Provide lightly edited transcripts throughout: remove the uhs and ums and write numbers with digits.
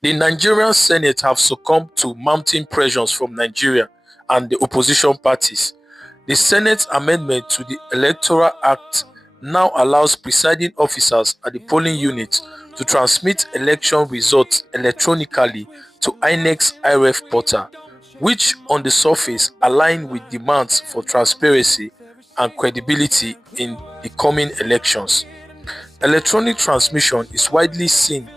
The Nigerian Senate have succumbed to mounting pressures from Nigeria and the opposition parties. The Senate amendment to the Electoral Act now allows presiding officers at the polling units to transmit election results electronically to INEC's IREF portal, which on the surface align with demands for transparency and credibility in the coming elections. Electronic transmission is widely seen.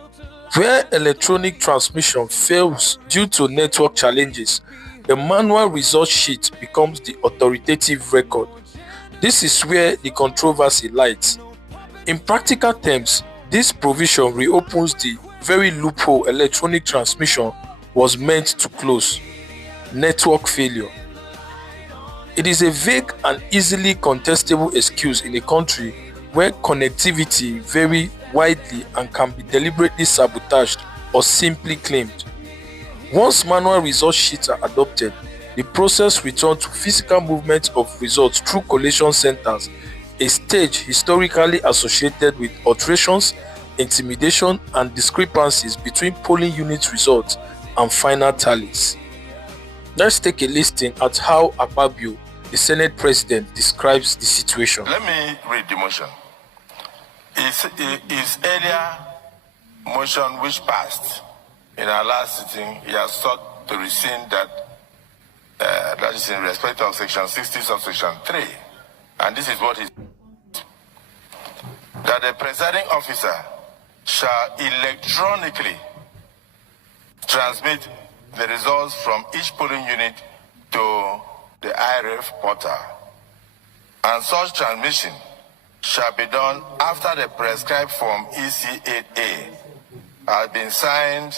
Where electronic transmission fails due to network challenges, the manual result sheet becomes the authoritative record. This is where the controversy lies. In practical terms, this provision reopens the very loophole electronic transmission was meant to close: network failure. It is a vague and easily contestable excuse in a country where connectivity varies widely and can be deliberately sabotaged or simply claimed. Once manual result sheets are adopted, the process returns to physical movement of results through collation centers, a stage historically associated with alterations, intimidation, and discrepancies between polling unit results and final tallies. Let's take a listen at how Akpabio, the Senate President, describes the situation. Let me read the motion. His earlier motion, which passed in our last sitting, he has sought to rescind that is in respect of section 60 subsection 3. And this is what he said: that the presiding officer shall electronically transmit the results from each polling unit to the IREF portal, and such transmission shall be done after the prescribed form EC8A has been signed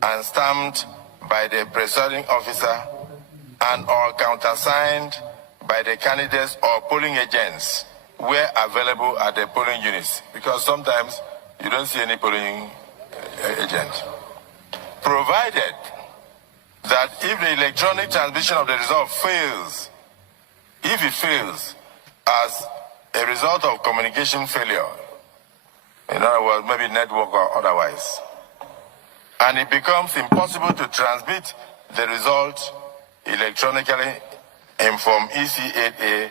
and stamped by the presiding officer and or countersigned by the candidates or polling agents where available at the polling units, because sometimes you don't see any polling agent. Provided that if the electronic transmission of the result fails, if it fails as a result of communication failure, in other words, maybe network or otherwise, and it becomes impossible to transmit the result electronically in form EC8A,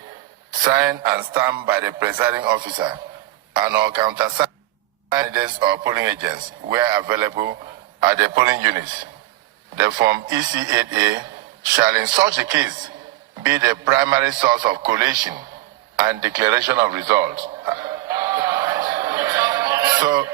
signed and stamped by the presiding officer and or countersigned candidates or polling agents where available at the polling units, the form EC8A shall in such a case be the primary source of collation and declaration of results. So